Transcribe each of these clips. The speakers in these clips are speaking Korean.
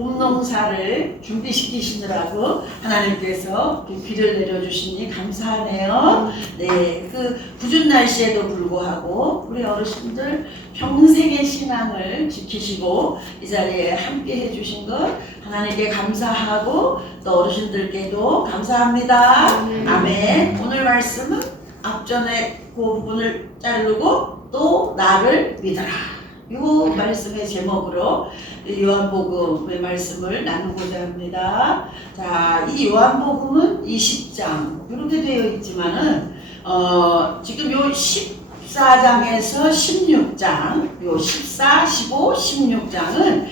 봄농사를 준비시키시느라고 하나님께서 비를 내려주시니 감사하네요. 네, 그 궂은 날씨에도 불구하고 우리 어르신들 평생의 신앙을 지키시고 이 자리에 함께 해주신 것 하나님께 감사하고 또 어르신들께도 감사합니다. 아멘. 오늘 말씀은 앞전에 그 부분을 자르고 또 나를 믿어라. 이 말씀의 제목으로 요한복음의 말씀을 나누고자 합니다. 자, 이 요한복음은 20장 이렇게 되어 있지만은 지금 요 14장에서 16장, 요 14, 15, 16장은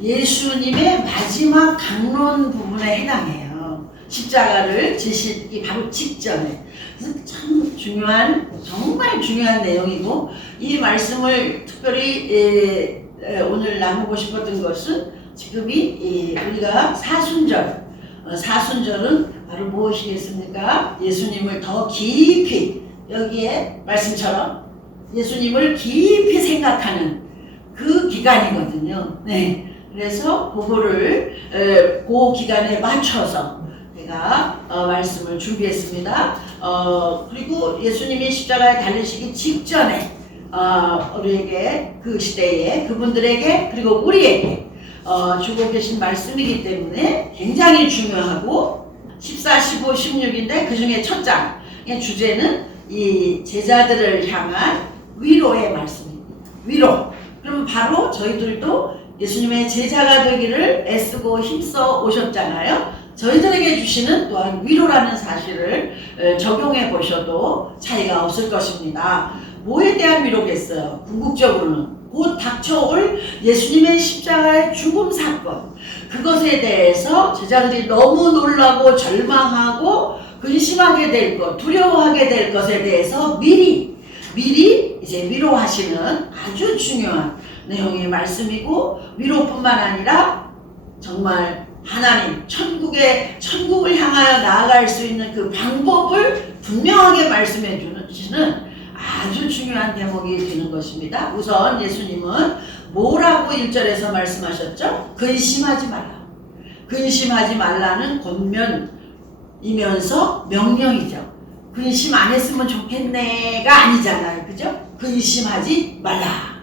예수님의 마지막 강론 부분에 해당해요. 십자가를 지시기 바로 직전에. 그래서 참 중요한, 정말 중요한 내용이고, 이 말씀을 특별히 오늘 나누고 싶었던 것은 지금이 우리가 사순절, 사순절은 바로 무엇이겠습니까? 예수님을 더 깊이, 여기에 말씀처럼 예수님을 깊이 생각하는 그 기간이거든요. 네. 그래서 그거를 그 기간에 맞춰서 제가 말씀을 준비했습니다. 그리고 예수님이 십자가에 달리시기 직전에 우리에게 그 시대에 그분들에게 그리고 우리에게 주고 계신 말씀이기 때문에 굉장히 중요하고 14, 15, 16인데 그 중에 첫 장의 주제는 이 제자들을 향한 위로의 말씀입니다. 위로. 그럼 바로 저희들도 예수님의 제자가 되기를 애쓰고 힘써 오셨잖아요. 저희들에게 주시는 또한 위로라는 사실을 적용해 보셔도 차이가 없을 것입니다. 뭐에 대한 위로겠어요? 궁극적으로는 곧 닥쳐올 예수님의 십자가의 죽음 사건, 그것에 대해서 제자들이 너무 놀라고 절망하고 근심하게 될 것, 두려워하게 될 것에 대해서 미리 이제 위로하시는 아주 중요한 내용의 말씀이고, 위로뿐만 아니라 정말 하나님, 천국을 향하여 나아갈 수 있는 그 방법을 분명하게 말씀해 주시는 아주 중요한 대목이 되는 것입니다. 우선 예수님은 뭐라고 1절에서 말씀하셨죠? 근심하지 말라. 근심하지 말라는 권면이면서 명령이죠. 근심 안 했으면 좋겠네가 아니잖아요. 그죠? 근심하지 말라.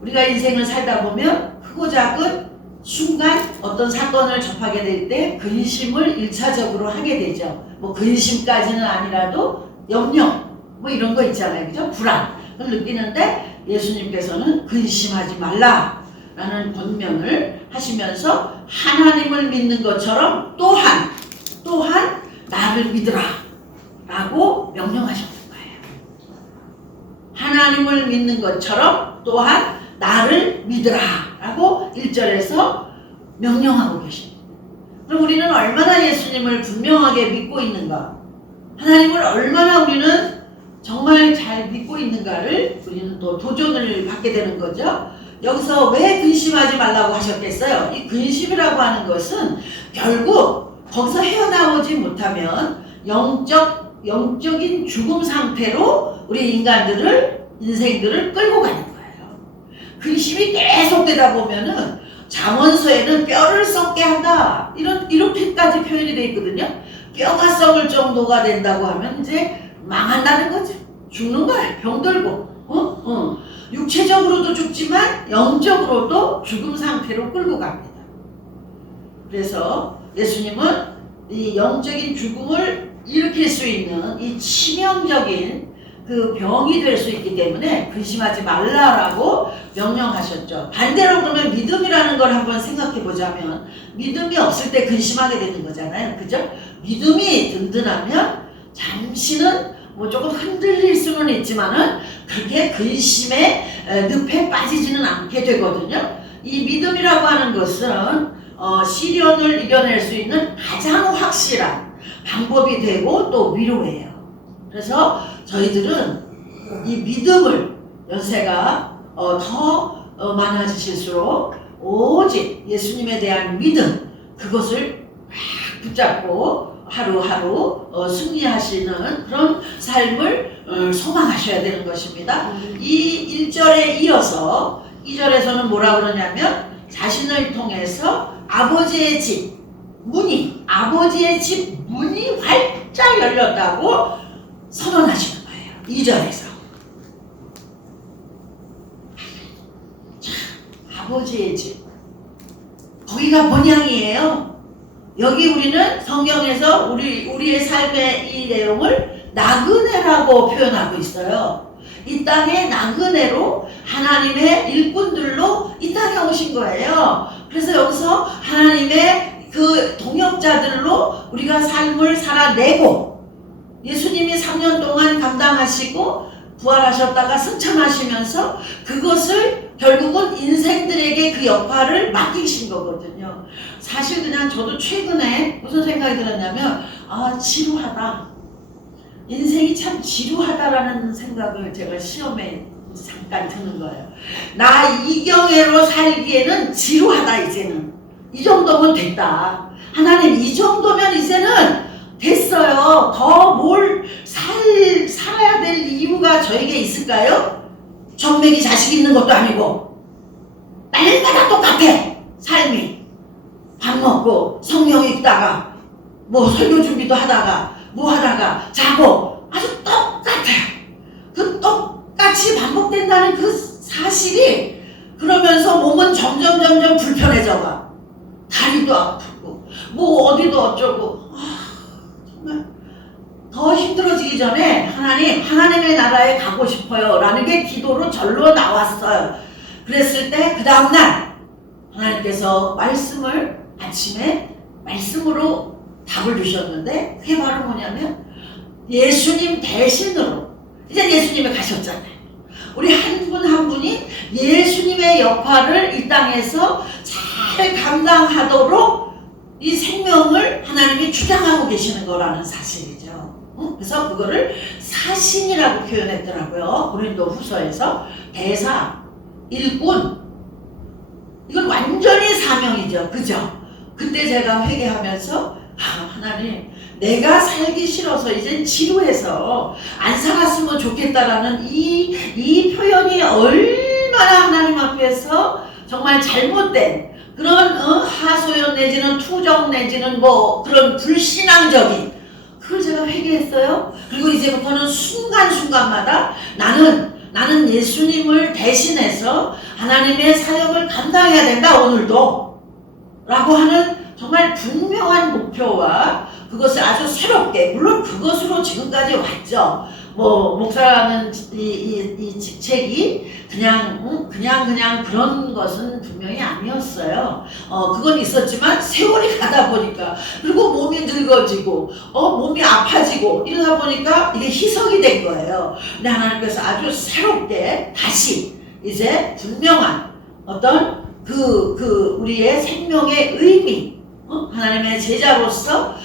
우리가 인생을 살다 보면 크고 작은 순간 어떤 사건을 접하게 될 때 근심을 1차적으로 하게 되죠. 뭐 근심까지는 아니라도 염려 뭐 이런 거 있잖아요. 그죠? 불안을 느끼는데 예수님께서는 근심하지 말라라는 권면을 하시면서 하나님을 믿는 것처럼 또한 나를 믿으라 라고 명령하셨던 거예요. 하나님을 믿는 것처럼 또한 나를 믿으라 라고 1절에서 명령하고 계십니다. 그럼 우리는 얼마나 예수님을 분명하게 믿고 있는가, 하나님을 얼마나 우리는 정말 잘 믿고 있는가를 우리는 또 도전을 받게 되는 거죠. 여기서 왜 근심하지 말라고 하셨겠어요? 이 근심이라고 하는 것은 결국 거기서 헤어나오지 못하면 영적인 죽음 상태로 우리 인생들을 끌고 가는 거예요. 근심이 계속되다 보면은 잠언서에는 뼈를 썩게 한다, 이렇게까지 표현이 되어 있거든요. 뼈가 썩을 정도가 된다고 하면 이제 망한다는 거죠. 죽는 거예요. 병들고 육체적으로도 죽지만 영적으로도 죽음 상태로 끌고 갑니다. 그래서 예수님은 이 영적인 죽음을 일으킬 수 있는 이 치명적인 그 병이 될 수 있기 때문에 근심하지 말라라고 명령하셨죠. 반대로 그러면 믿음이라는 걸 한번 생각해 보자면 믿음이 없을 때 근심하게 되는 거잖아요. 그죠? 믿음이 든든하면 잠시는 뭐 조금 흔들릴 수는 있지만은 그렇게 근심의 늪에 빠지지는 않게 되거든요. 이 믿음이라고 하는 것은 시련을 이겨낼 수 있는 가장 확실한 방법이 되고 또 위로예요. 그래서 저희들은 이 믿음을 연세가 더 많아지실수록 오직 예수님에 대한 믿음, 그것을 막 붙잡고 하루하루 승리하시는 그런 삶을 소망하셔야 되는 것입니다. 이 1절에 이어서 2절에서는 뭐라 그러냐면 자신을 통해서 아버지의 집 문이 활짝 열렸다고 선언하시는 거예요. 2절에서. 아버지의 집. 거기가 본향이에요. 여기 우리는 성경에서 우리의 삶의 이 내용을 나그네라고 표현하고 있어요. 이 땅에 나그네로 하나님의 일꾼들로 이 땅에 오신 거예요. 그래서 여기서 하나님의 그 동역자들로 우리가 삶을 살아내고 예수님이 3년 동안 감당하시고 부활하셨다가 승천하시면서 그것을 결국은 인생들에게 그 역할을 맡기신 거거든요. 사실 그냥 저도 최근에 무슨 생각이 들었냐면 지루하다. 인생이 참 지루하다라는 생각을 제가 시험에 잠깐 드는 거예요. 나 이경애로 살기에는 지루하다 이제는. 이 정도면 됐다. 하나님 이 정도면 이제는 됐어요. 더 뭘 살아야 될 이유가 저에게 있을까요? 정맥이 자식 있는 것도 아니고 날마다 똑같아. 삶이 밥 먹고 성경 읽다가 뭐 설교 준비도 하다가 뭐 하다가 자고 아주 똑같아. 그 똑같이 반복된다는 그 사실이 그러면서 몸은 점점 불편해져 가. 다리도 아프고 뭐 어디도 어쩌고 정말 더 힘들어지기 전에 하나님의 나라에 가고 싶어요 라는 게 기도로 절로 나왔어요. 그랬을 때 그 다음날 하나님께서 말씀을 아침에 말씀으로 답을 주셨는데 그게 바로 뭐냐면 예수님 대신으로 이제 예수님이 가셨잖아요. 우리 한 분 한 분이 예수님의 역할을 이 땅에서 잘 감당하도록 이 생명을 하나님이 주장하고 계시는 거라는 사실이죠. 그래서 그거를 사신이라고 표현했더라고요. 고린도 후서에서 대사, 일꾼 이건 완전히 사명이죠. 그죠? 그때 제가 회개하면서 하나님 내가 살기 싫어서 이젠 지루해서 안 살았으면 좋겠다라는 이 표현이 얼마나 하나님 앞에서 정말 잘못된 그런 하소연 내지는 투정 내지는 뭐 그런 불신앙적인 그걸 제가 회개했어요. 그리고 이제부터는 순간순간마다 나는 예수님을 대신해서 하나님의 사역을 감당해야 된다 오늘도 라고 하는 정말 분명한 목표와 그것을 아주 새롭게 물론 그것으로 지금까지 왔죠. 뭐 목사라는 이 직책이 그냥 그런 것은 분명히 아니었어요. 그건 있었지만 세월이 가다 보니까 그리고 몸이 늙어지고 몸이 아파지고 이러다 보니까 이게 희석이 된 거예요. 근데 하나님께서 아주 새롭게 다시 이제 분명한 어떤 우리의 생명의 의미 하나님의 제자로서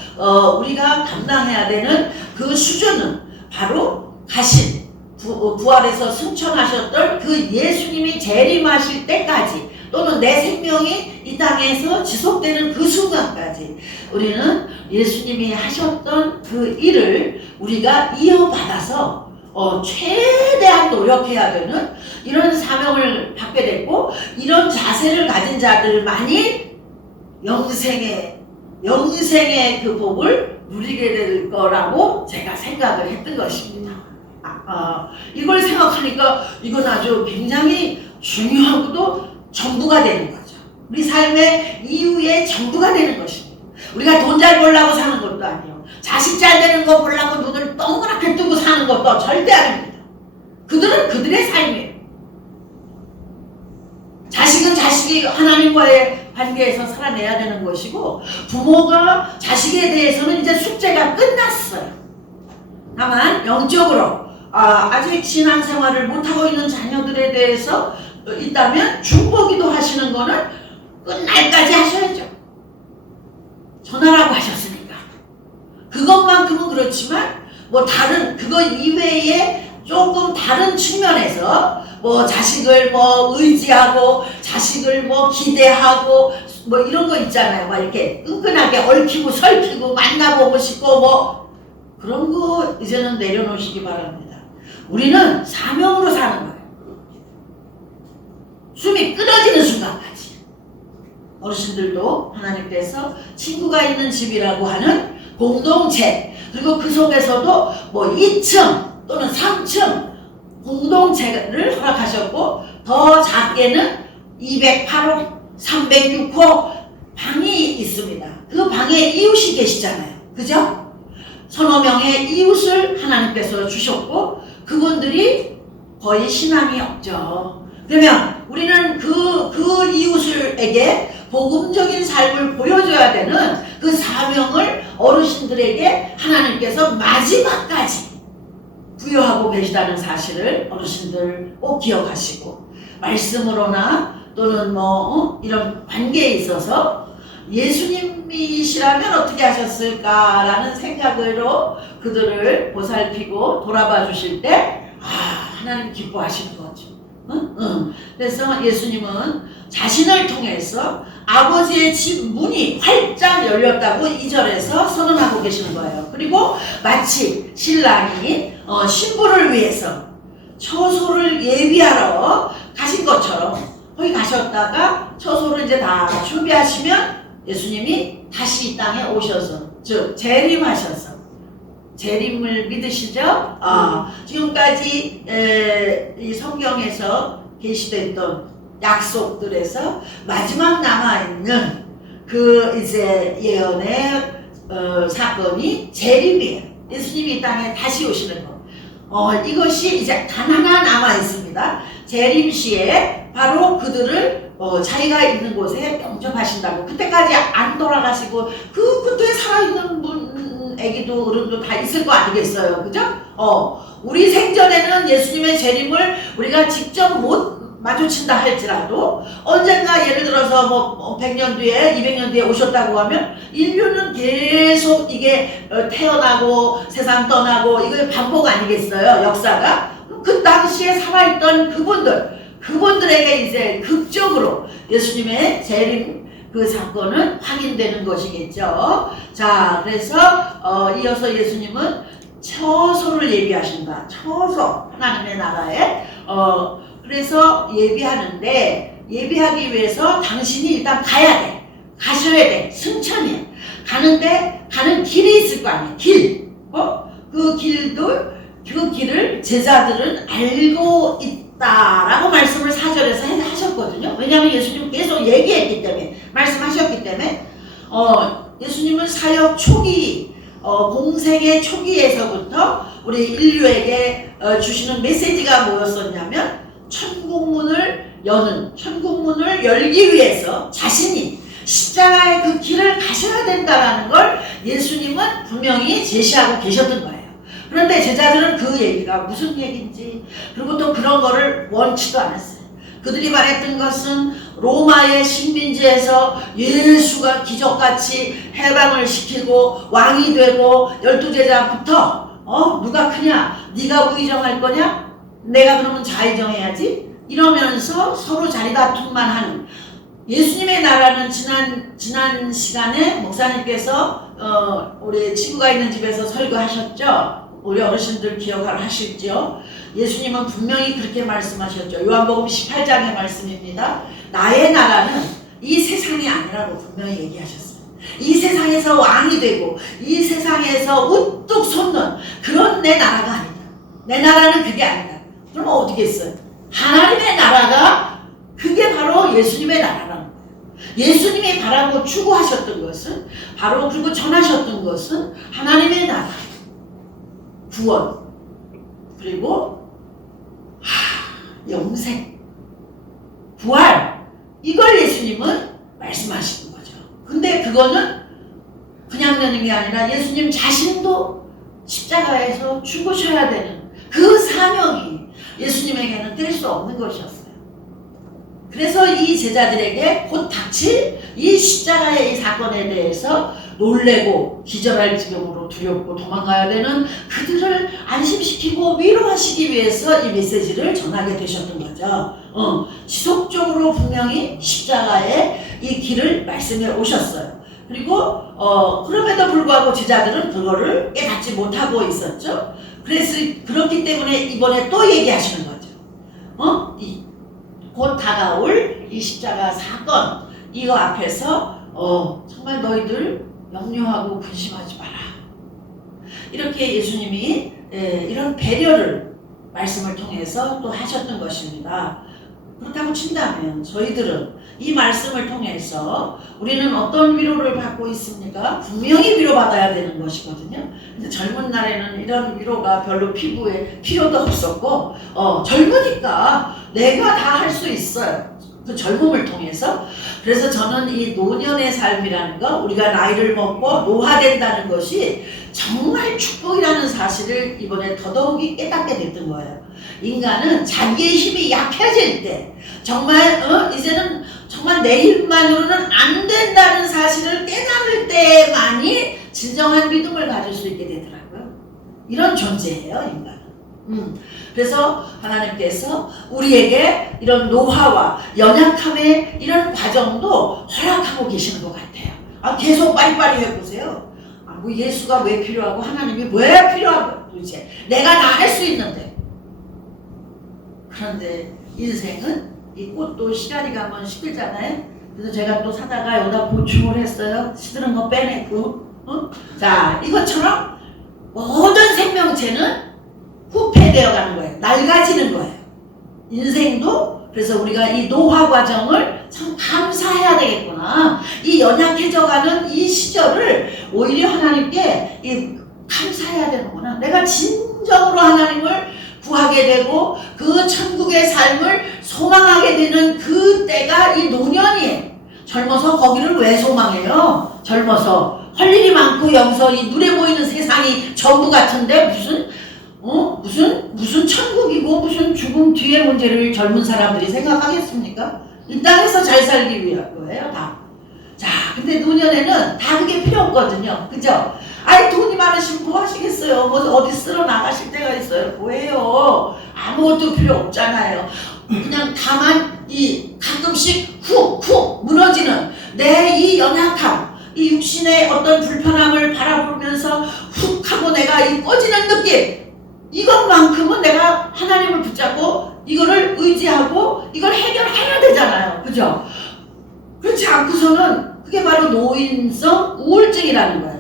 우리가 감당해야 되는 그 수준은 바로 가신 부활해서 승천하셨던 그 예수님이 재림하실 때까지 또는 내 생명이 이 땅에서 지속되는 그 순간까지 우리는 예수님이 하셨던 그 일을 우리가 이어받아서 최대한 노력해야 되는 이런 사명을 받게 됐고 이런 자세를 가진 자들만이 영생의 그 복을 누리게 될 거라고 제가 생각을 했던 것입니다. 이걸 생각하니까 이건 아주 굉장히 중요하고도 전부가 되는 거죠. 우리 삶의 이유의 전부가 되는 것입니다. 우리가 돈 잘 벌려고 사는 것도 아니에요. 자식 잘 되는 거 보려고 눈을 동그랗게 뜨고 사는 것도 절대 아닙니다. 그들은 그들의 삶이에요. 자식은 자식이 하나님과의 관계에서 살아내야 되는 것이고 부모가 자식에 대해서는 이제 숙제가 끝났어요. 다만 영적으로 아직 신앙생활을 못하고 있는 자녀들에 대해서 있다면 중보기도 하시는 거는 끝날까지 하셔야죠. 전하라고 하셨으니까. 그것만큼은 그렇지만 뭐 다른 그거 이외에 조금 다른 측면에서 뭐 자식을 뭐 의지하고 자식을 뭐 기대하고 뭐 이런 거 있잖아요. 막 이렇게 끈끈하게 얽히고 설키고 만나보고 싶고 뭐 그런 거 이제는 내려놓으시기 바랍니다. 우리는 사명으로 사는 거예요. 숨이 끊어지는 순간까지. 어르신들도 하나님께서 친구가 있는 집이라고 하는 공동체, 그리고 그 속에서도 뭐 2층 또는 3층 공동체를 허락하셨고, 더 작게는 208호, 306호 방이 있습니다. 그 방에 이웃이 계시잖아요. 그죠? 서너 명의 이웃을 하나님께서 주셨고, 그분들이 거의 신앙이 없죠. 그러면 우리는 그 이웃에게 복음적인 삶을 보여줘야 되는 그 사명을 어르신들에게 하나님께서 마지막까지 부여하고 계시다는 사실을 어르신들 꼭 기억하시고, 말씀으로나 또는 이런 관계에 있어서 예수님이시라면 어떻게 하셨을까라는 생각으로 그들을 보살피고 돌아봐 주실 때, 하나님 기뻐하시는 거죠. 그래서 예수님은 자신을 통해서 아버지의 집 문이 활짝 열렸다고 2절에서 선언하고 계시는 거예요. 그리고 마치 신랑이 신부를 위해서 처소를 예비하러 가신 것처럼 거기 가셨다가 처소를 이제 다 준비하시면 예수님이 다시 이 땅에 오셔서, 즉 재림하셔서, 재림을 믿으시죠? 지금까지 이 성경에서 계시됐던 약속들에서 마지막 남아있는 그 이제 예언의 사건이 재림이에요. 예수님이 이 땅에 다시 오시는 거. 이것이 이제 단 하나 남아 있습니다. 재림 시에 바로 그들을 자기가 있는 곳에 영접하신다고. 그때까지 안 돌아가시고 그때 살아있는 분, 애기도 어른도 다 있을 거 아니겠어요, 그죠? 우리 생전에는 예수님의 재림을 우리가 직접 못 마주친다 할지라도 언젠가 예를 들어서 100년 뒤에 200년 뒤에 오셨다고 하면 인류는 계속 이게 태어나고 세상 떠나고 이거 반복 아니겠어요, 역사가? 그 당시에 살아있던 그분들에게 이제 극적으로 예수님의 재림 그 사건은 확인되는 것이겠죠. 자, 그래서 이어서 예수님은 처소를 예비하신다. 처소, 하나님의 나라에 그래서 예비하는데, 예비하기 위해서 당신이 일단 가야 돼. 가셔야 돼. 승천이야. 가는 길이 있을 거 아니야. 길. 그 길을 제자들은 알고 있다라고 말씀을 4절에서 하셨거든요. 왜냐하면 예수님은 계속 얘기했기 때문에, 말씀하셨기 때문에, 예수님은 사역 초기, 공생의 초기에서부터 우리 인류에게 주시는 메시지가 뭐였었냐면, 천국문을 열기 위해서 자신이 십자가의 그 길을 가셔야 된다는 걸 예수님은 분명히 제시하고 계셨던 거예요. 그런데 제자들은 그 얘기가 무슨 얘기인지, 그리고 또 그런 거를 원치도 않았어요. 그들이 말했던 것은 로마의 식민지에서 예수가 기적같이 해방을 시키고 왕이 되고 12제자부터 누가 크냐? 네가 우의정할 거냐? 내가 그러면 좌의정해야지? 이러면서 서로 자리다툼만 하는, 예수님의 나라는 지난 시간에 목사님께서 우리 친구가 있는 집에서 설교하셨죠? 우리 어르신들 기억하시죠? 예수님은 분명히 그렇게 말씀하셨죠. 요한복음 18장의 말씀입니다. 나의 나라는 이 세상이 아니라고 분명히 얘기하셨어요. 이 세상에서 왕이 되고 이 세상에서 우뚝 솟는 그런 내 나라가 아니다. 내 나라는 그게 아니다. 그럼 어디겠어요? 하나님의 나라가 그게 바로 예수님의 나라라는 거예요. 예수님이 바라고 추구하셨던 것은, 바로 그리고 전하셨던 것은 하나님의 나라, 구원, 그리고 영생, 부활, 이걸 예수님은 말씀하시는 거죠. 근데 그거는 그냥 되는 게 아니라 예수님 자신도 십자가에서 죽으셔야 되는 그 사명이 예수님에게는 뗄 수 없는 것이었어요. 그래서 이 제자들에게 곧 닥칠 이 십자가의 이 사건에 대해서 놀래고 기절할 지경으로 두렵고 도망가야 되는 그들을 안심시키고 위로하시기 위해서 이 메시지를 전하게 되셨던 거죠. 지속적으로 분명히 십자가의 이 길을 말씀해 오셨어요. 그리고 그럼에도 불구하고 제자들은 그거를 깨닫지 못하고 있었죠. 그래서 그렇기 때문에 이번에 또 얘기하시는 거죠. 곧 다가올 이 십자가 사건, 이거 앞에서 정말 너희들 염려하고 근심하지 마라. 이렇게 예수님이 이런 배려를 말씀을 통해서 또 하셨던 것입니다. 그렇다고 친다면 저희들은 이 말씀을 통해서 우리는 어떤 위로를 받고 있습니까? 분명히 위로받아야 되는 것이거든요. 근데 젊은 날에는 이런 위로가 별로 피부에 필요도 없었고 젊으니까 내가 다 할 수 있어요. 그 젊음을 통해서. 그래서 저는 이 노년의 삶이라는 거, 우리가 나이를 먹고 노화된다는 것이 정말 축복이라는 사실을 이번에 더더욱이 깨닫게 됐던 거예요. 인간은 자기의 힘이 약해질 때, 정말 이제는 정말 내 힘만으로는 안 된다는 사실을 깨달을 때만이 진정한 믿음을 가질 수 있게 되더라고요. 이런 존재예요, 인간은. 그래서 하나님께서 우리에게 이런 노화와 연약함의 이런 과정도 허락하고 계시는 것 같아요. 계속 빨리빨리 해보세요. 뭐 예수가 왜 필요하고 하나님이 왜 필요하고 도대체 내가 다 할 수 있는데. 그런데 인생은 이 꽃도 시간이 가면 시들잖아요. 그래서 제가 또 사다가 여기다 보충을 했어요. 시드는 거 빼내고. 자, 이것처럼 모든 생명체는 후퇴되어 가는 거예요. 낡아지는 거예요. 인생도. 그래서 우리가 이 노화 과정을 참 감사해야 되겠구나. 이 연약해져가는 이 시절을 오히려 하나님께 감사해야 되는구나. 내가 진정으로 하나님을 구하게 되고 그 천국의 삶을 소망하게 되는 그 때가 이 노년이에요. 젊어서 거기를 왜 소망해요? 젊어서 할 일이 많고 여기서 이 눈에 보이는 세상이 전부 같은데 무슨 천국이고 무슨 죽음 뒤의 문제를 젊은 사람들이 생각하겠습니까? 이 땅에서 잘 살기 위한 거예요, 다. 자, 근데 노년에는 다 그게 필요 없거든요. 그죠? 돈이 많으시면 뭐 하시겠어요? 뭐 어디 쓸어 나가실 때가 있어요? 뭐해요? 아무것도 필요 없잖아요. 그냥 다만 가끔씩 훅 무너지는 내 이 연약함, 이 육신의 어떤 불편함을 바라보면서 훅 하고 내가 꺼지는 느낌, 이것만큼은 내가 하나님을 붙잡고 이거를 의지하고 이걸 해결해야 되잖아요. 그죠? 그렇지 않고서는 그게 바로 노인성 우울증이라는 거예요.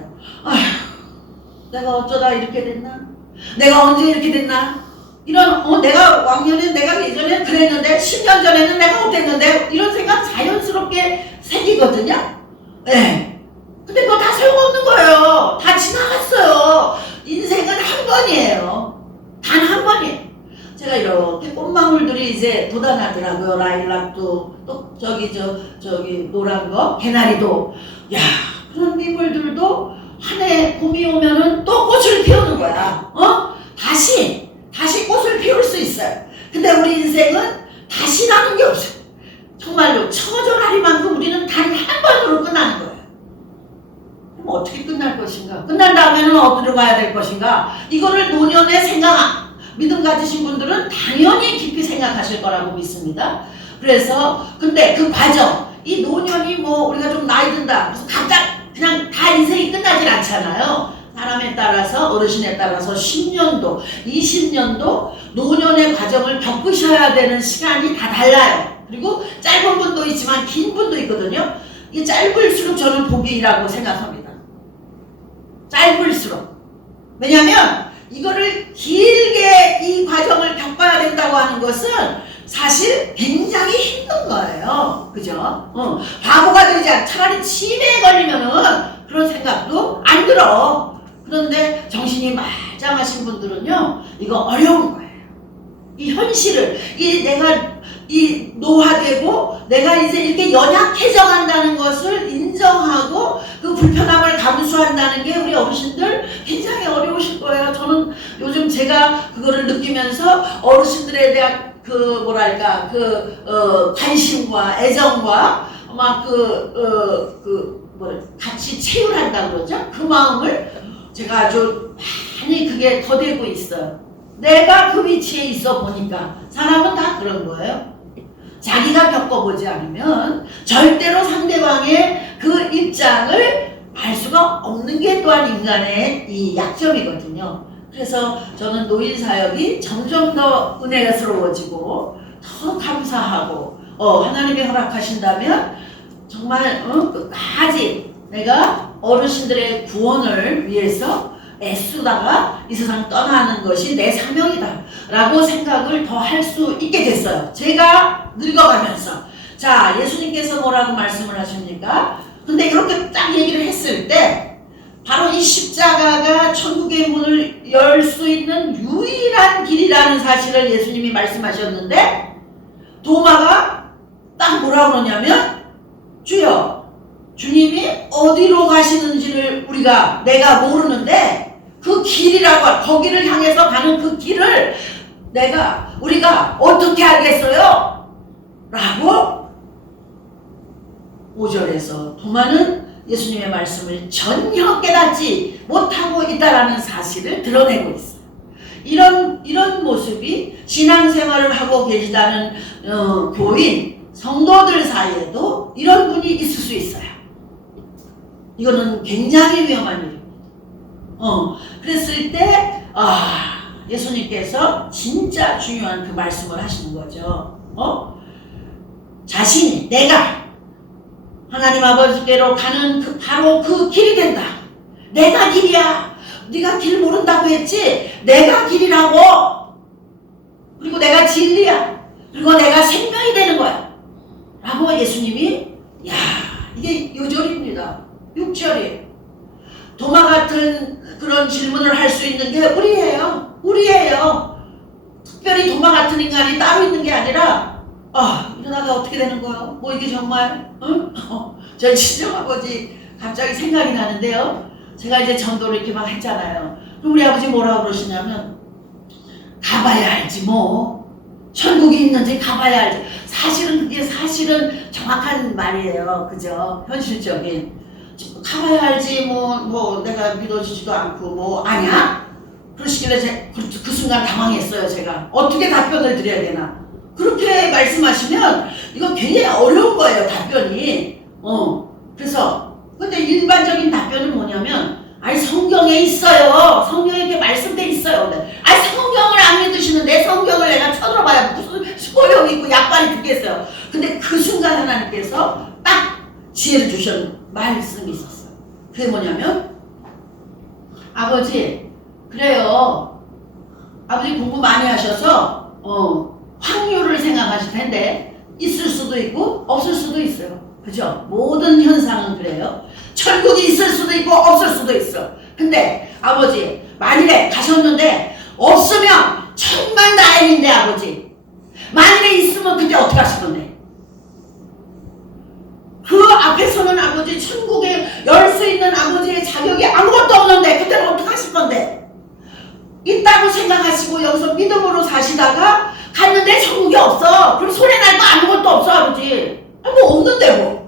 내가 어쩌다 이렇게 됐나? 내가 언제 이렇게 됐나? 이런 내가 왕년에 내가 예전에 그랬는데 10년 전에는 내가 어땠는데 이런 생각 자연스럽게 생기거든요. 네. 근데 그거 다 소용없는 거예요. 다 지나갔어요. 인생은 한 번이에요. 단 한 번이에요. 제가 이렇게 꽃망울들이 이제 돋아나더라고요. 라일락도 또 저기 노란 거 개나리도. 야, 그런 미물들도 한 해 봄이 오면은 또 꽃을 피우는 거야. 다시 꽃을 피울 수 있어요. 근데 우리 인생은 다시 나는 게 없어요. 정말로 처절하리만큼 우리는 단 한 번으로 끝나는 거예요. 그럼 어떻게 끝날 것인가? 끝난 다음에는 어디로 가야 될 것인가? 이거를 노년에 믿음 가지신 분들은 당연히 깊이 생각하실 거라고 믿습니다. 그래서 근데 그 과정, 이 노년이 우리가 좀 나이 든다 그래서 각각 그냥 다 인생이 끝나질 않잖아요. 사람에 따라서 어르신에 따라서 10년도 20년도 노년의 과정을 겪으셔야 되는 시간이 다 달라요. 그리고 짧은 분도 있지만 긴 분도 있거든요. 이 짧을수록 저는 복이라고 생각합니다. 짧을수록. 왜냐하면 이거를 길게 이 과정을 겪어야 된다고 하는 것은 사실 굉장히 힘든 거예요. 그죠? 바보가 되지 않아. 차라리 치매에 걸리면은 그런 생각도 안 들어. 그런데 정신이 말짱하신 분들은요, 이거 어려운 거예요. 이 현실을, 내가 노화되고 내가 이제 이렇게 연약해져 간다는 것을 인정하고 그 불편함을 감수한다는 게 우리 어르신들 굉장히 어려우실 거예요. 저는 요즘 제가 그거를 느끼면서 어르신들에 대한 관심과 애정과 같이 체휼한다고 그러죠? 그 마음을 제가 아주 많이 그게 더되고 있어요. 내가 그 위치에 있어 보니까 사람은 다 그런 거예요. 자기가 겪어보지 않으면 절대로 상대방의 그 입장을 알 수가 없는 게 또한 인간의 이 약점이거든요. 그래서 저는 노인 사역이 점점 더 은혜스러워지고 더 감사하고 하나님이 허락하신다면 정말 끝까지 내가 어르신들의 구원을 위해서 애쓰다가 이 세상 떠나는 것이 내 사명이다 라고 생각을 더 할 수 있게 됐어요. 제가 늙어가면서. 자, 예수님께서 뭐라고 말씀을 하십니까? 근데 이렇게 딱 얘기를 했을 때 바로 이 십자가가 천국의 문을 열 수 있는 유일한 길이라는 사실을 예수님이 말씀하셨는데, 도마가 딱 뭐라고 그러냐면, 주여, 주님이 어디로 가시는지를 내가 모르는데 그 길이라고, 거기를 향해서 가는 그 길을 우리가 어떻게 알겠어요? 라고 5절에서 도마는 예수님의 말씀을 전혀 깨닫지 못하고 있다라는 사실을 드러내고 있어요. 이런 모습이 신앙생활을 하고 계시다는 교인, 성도들 사이에도 이런 분이 있을 수 있어요. 이거는 굉장히 위험한 일입니다. 그랬을 때 예수님께서 진짜 중요한 그 말씀을 하시는 거죠. 자신이 내가 하나님 아버지께로 가는 바로 그 길이 된다. 내가 길이야. 네가 길 모른다고 했지? 내가 길이라고. 그리고 내가 진리야. 그리고 내가 생명이 되는 거야. 라고 예수님이, 이게 요절입니다. 6절이에요. 도마 같은 그런 질문을 할 수 있는 게 우리예요. 특별히 도마 같은 인간이 따로 있는 게 아니라, 이러다가 어떻게 되는 거예요? 뭐 이게 정말, 저희 친정아버지 갑자기 생각이 나는데요. 제가 이제 전도를 이렇게 막 했잖아요. 그럼 우리 아버지 뭐라고 그러시냐면, 가봐야 알지 뭐. 천국이 있는지 가봐야 알지. 그게 사실은 정확한 말이에요. 그죠? 현실적인. 가봐야 알지 뭐 내가 믿어지지도 않고 뭐 아냐? 그러시길래 그 순간 당황했어요. 제가 어떻게 답변을 드려야 되나. 그렇게 말씀하시면 이거 굉장히 어려운 거예요. 답변이. 그래서 근데 일반적인 답변은 뭐냐면, 성경에 있어요. 성경에 이렇게 말씀돼 있어요. 성경을 안 믿으시는데 성경을 내가 쳐들어봐야 무슨 소용이 있고 약발이 듣겠어요. 근데 그 순간 하나님께서 딱 지혜를 주신 말씀이 있었어요. 그게 뭐냐면, 아버지, 그래요. 아버지 공부 많이 하셔서 확률을 생각하실 텐데 있을 수도 있고 없을 수도 있어요. 그죠? 모든 현상은 그래요. 천국이 있을 수도 있고 없을 수도 있어. 근데 아버지, 만일에 가셨는데 없으면 정말 다행인데 아버지, 만일에 있으면 그때 어떻게 하실 건데? 그 앞에서는 아버지, 천국에 열 수 있는 아버지의 자격이 아무것도 없는데 그때는 어떻게 하실 건데? 있다고 생각하시고 여기서 믿음으로 사시다가 갔는데 천국이 없어. 그럼 손해날 거 아무것도 없어 아버지. 뭐 없는데 뭐.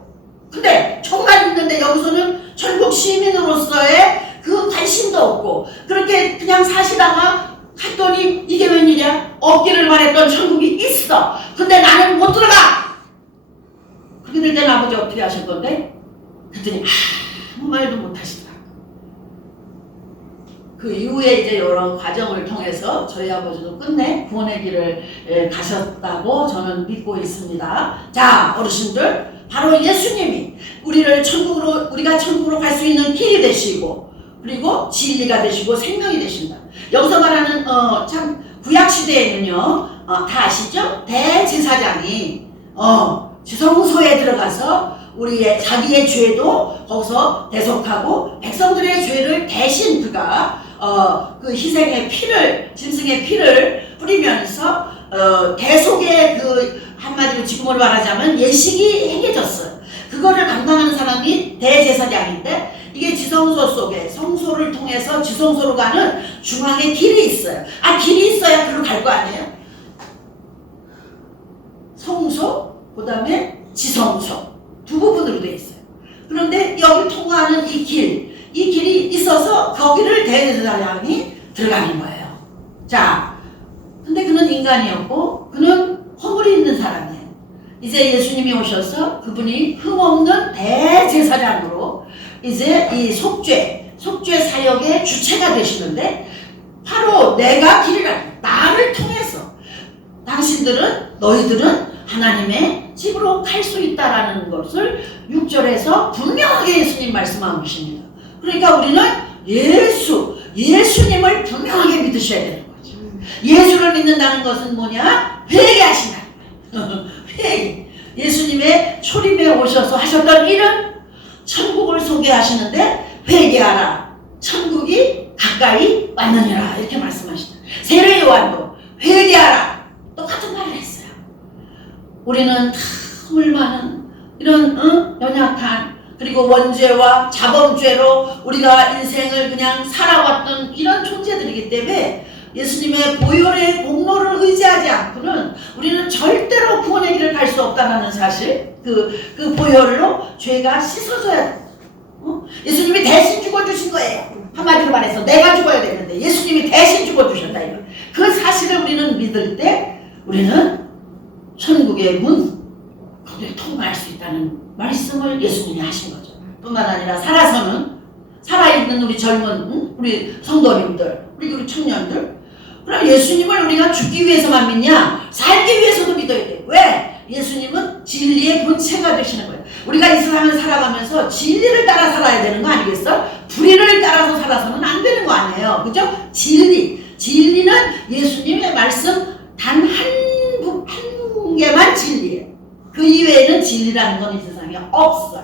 근데 정말 있는데 여기서는 천국 시민으로서의 그 관심도 없고 그렇게 그냥 사시다가 갔더니 이게 웬일이야? 없기를 바랬던 천국이 있어. 근데 나는 못 들어가. 그렇게 될 때는 아버지 어떻게 하실 건데? 그랬더니 아무 말도 못 하시더라. 그 이후에 이제 여러 과정을 통해서 저희 아버지도 끝내 구원의 길을 가셨다고 저는 믿고 있습니다. 자, 어르신들, 바로 예수님이 우리가 천국으로 갈 수 있는 길이 되시고, 그리고 진리가 되시고 생명이 되신다. 여기서 말하는 참 구약 시대에는요, 다 아시죠? 대제사장이 지성소에 들어가서 자기의 죄도 거기서 대속하고 백성들의 죄를 대신 그가 그 희생의 피를, 짐승의 피를 뿌리면서 대속의 그 한마디로 지금으로 말하자면 예식이 행해졌어요. 그거를 감당하는 사람이 대제사장인데, 이게 지성소 속에 성소를 통해서 지성소로 가는 중앙에 길이 있어요. 길이 있어야 그로 갈 거 아니에요? 성소, 그 다음에 지성소, 두 부분으로 되어 있어요. 그런데 여기 통과하는 이 길이 있어서 거기를 대제사장이 들어가는 거예요. 자, 근데 그는 인간이었고 그는 허물이 있는 사람이에요. 이제 예수님이 오셔서 그분이 흠없는 대제사장으로 이제 이 속죄 사역의 주체가 되시는데, 바로 내가 길이라, 나를 통해서 너희들은 하나님의 집으로 갈 수 있다라는 것을 6절에서 분명하게 예수님 말씀하고 계십니다. 그러니까 우리는 예수님을 분명하게 믿으셔야 되는 거죠. 예수를 믿는다는 것은 뭐냐? 회개하신다는 거예요. 회개. 예수님의 초림에 오셔서 하셨던 일은 천국을 소개하시는데 회개하라. 천국이 가까이 왔느니라. 이렇게 말씀하시다. 세례 요한도 회개하라. 똑같은 말을 했어요. 우리는 탐을 많은 이런 연약한 그리고 원죄와 자범죄로 우리가 인생을 그냥 살아왔던 이런 존재들이기 때문에 예수님의 보혈의 공로를 의지하지 않고는 우리는 절대로 구원의 길을 갈 수 없다는 사실, 그 보혈로 죄가 씻어져야 돼. 예수님이 대신 죽어주신 거예요. 한마디로 말해서 내가 죽어야 되는데 예수님이 대신 죽어주셨다. 이거. 그 사실을 우리는 믿을 때 우리는 천국의 문, 거기를 통과할 수 있다는 말씀을 예수님이 하신 거죠. 뿐만 아니라 살아있는 우리 젊은 우리 성도님들, 우리 청년들, 그럼 예수님을 우리가 죽기 위해서만 믿냐? 살기 위해서도 믿어야 돼. 왜? 예수님은 진리의 본체가 되시는 거예요. 우리가 이 세상을 살아가면서 진리를 따라 살아야 되는 거 아니겠어? 불의를 따라서 살아서는 안 되는 거 아니에요. 그죠? 진리는 예수님의 말씀 단 한 개만 진리예요. 그 이외에는 진리라는 건 이 세상에 없어요.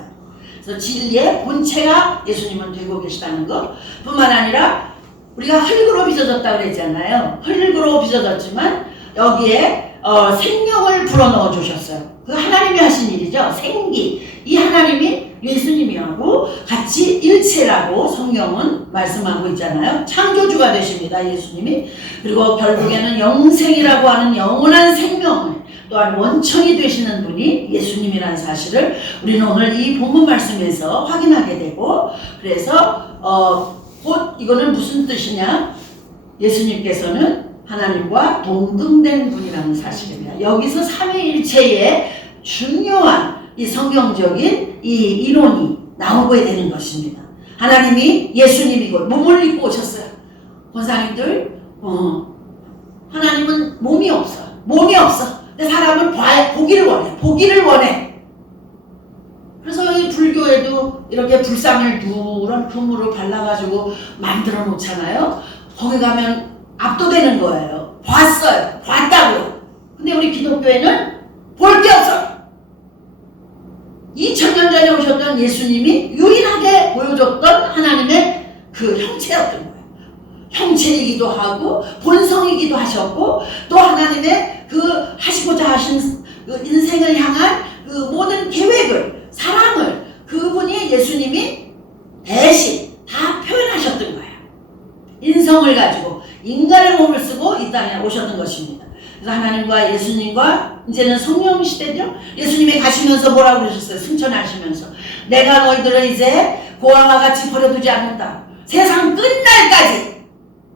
그래서 진리의 본체가 예수님은 되고 계시다는 것 뿐만 아니라 우리가 흙으로 빚어졌다고 그랬잖아요. 흙으로 빚어졌지만 여기에 생명을 불어넣어 주셨어요. 그 하나님이 하신 일이죠. 생기. 이 하나님이 예수님이하고 같이 일체라고 성경은 말씀하고 있잖아요. 창조주가 되십니다. 예수님이. 그리고 결국에는 영생이라고 하는 영원한 생명을 또한 원천이 되시는 분이 예수님이라는 사실을 우리는 오늘 이 본문 말씀에서 확인하게 되고, 그래서 곧 이거는 무슨 뜻이냐? 예수님께서는 하나님과 동등된 분이라는 사실입니다. 여기서 삼위일체의 중요한 이 성경적인 이 이론이 나오게 되는 것입니다. 하나님이 예수님이고 몸을 입고 오셨어요. 권사님들, 하나님은 몸이 없어. 근데 사람은 보기를 원해. 그래서 이 불교에도 이렇게 불상을 누런 금으로 발라가지고 만들어 놓잖아요. 거기 가면 압도되는 거예요. 봤다고요. 근데 우리 기독교에는 볼 게 없어요. 2000년 전에 오셨던 예수님이 유일하게 보여줬던 하나님의 그 형체였던 거예요. 형체이기도 하고 본성이기도 하셨고 또 하나님의 그 하시고자 하신 그 인생을 향한 그 모든 계획을, 사랑을 그분이 예수님이 대신 다 표현하셨던 거예요. 인성을 가지고 인간의 몸을 쓰고 이 땅에 오셨던 것입니다. 그래서 하나님과 예수님과 이제는 성령 시대죠. 예수님이 가시면서 뭐라고 그러셨어요? 승천하시면서 내가 너희들을 이제 고아와 같이 버려두지 않는다. 세상 끝날까지.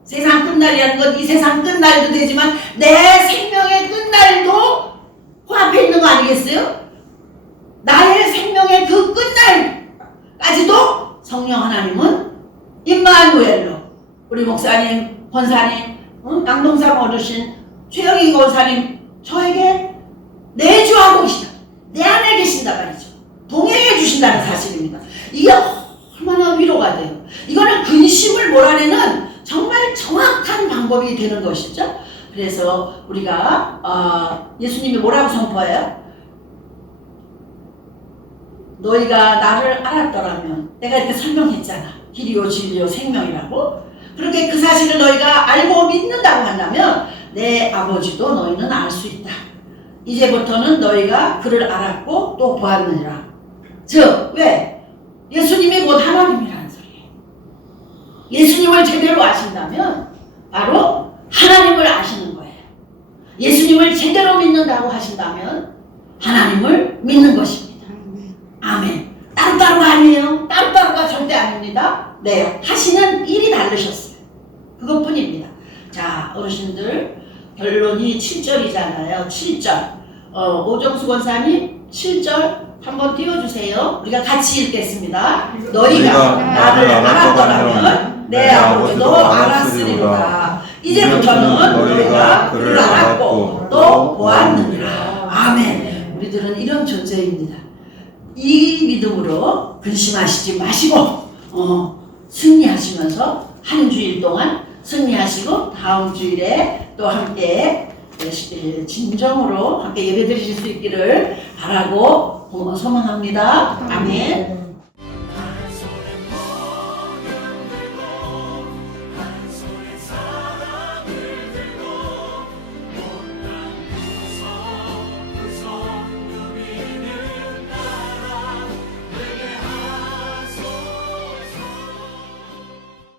세상 끝날이라는 건 이 세상 끝날도 되지만 내 생명의 끝날도 그 앞에 있는 거 아니겠어요? 나의 생명의 그 끝날까지도 성령 하나님은 임마누엘로 우리 목사님, 권사님, 양동상 어르신, 최영희 권사님 저에게 내주하고 계신다. 내 안에 계신다 말이죠. 동행해 주신다는 사실입니다. 이게 얼마나 위로가 돼요. 이거는 근심을 몰아내는 정말 정확한 방법이 되는 것이죠. 그래서 우리가 예수님이 뭐라고 선포해요? 너희가 나를 알았더라면, 내가 이렇게 설명했잖아. 길이요 진리요 생명이라고. 그렇게 그 사실을 너희가 알고 믿는다고 한다면 내 아버지도 너희는 알 수 있다. 이제부터는 너희가 그를 알았고 또 보았느니라. 즉 왜? 예수님이 곧 하나님이라는 소리예요. 예수님을 제대로 아신다면 바로 하나님을 아시는 거예요. 예수님을 제대로 믿는다고 하신다면 하나님을 믿는 것입니다. 아멘. 따로따로가 아니에요. 따로따로가 절대 아닙니다. 네, 하시는 일이 다르셨어요. 그것뿐입니다. 자, 어르신들 결론이 7절이잖아요. 7절. 오정수 권사님 7절 한번 띄워주세요. 우리가 같이 읽겠습니다. 너희가 나를 알았더라면 내 아버지도 알았으리로다. 이제부터는 너희가 그를 알았고 또 보았느니라. 아멘. 우리들은 이런 그런 존재입니다. 이 믿음으로 근심하시지 마시고 승리하시면서 한 주일 동안 승리하시고 다음 주일에 또 함께 진정으로 함께 예배 드리실 수 있기를 바라고 소망합니다. 아멘.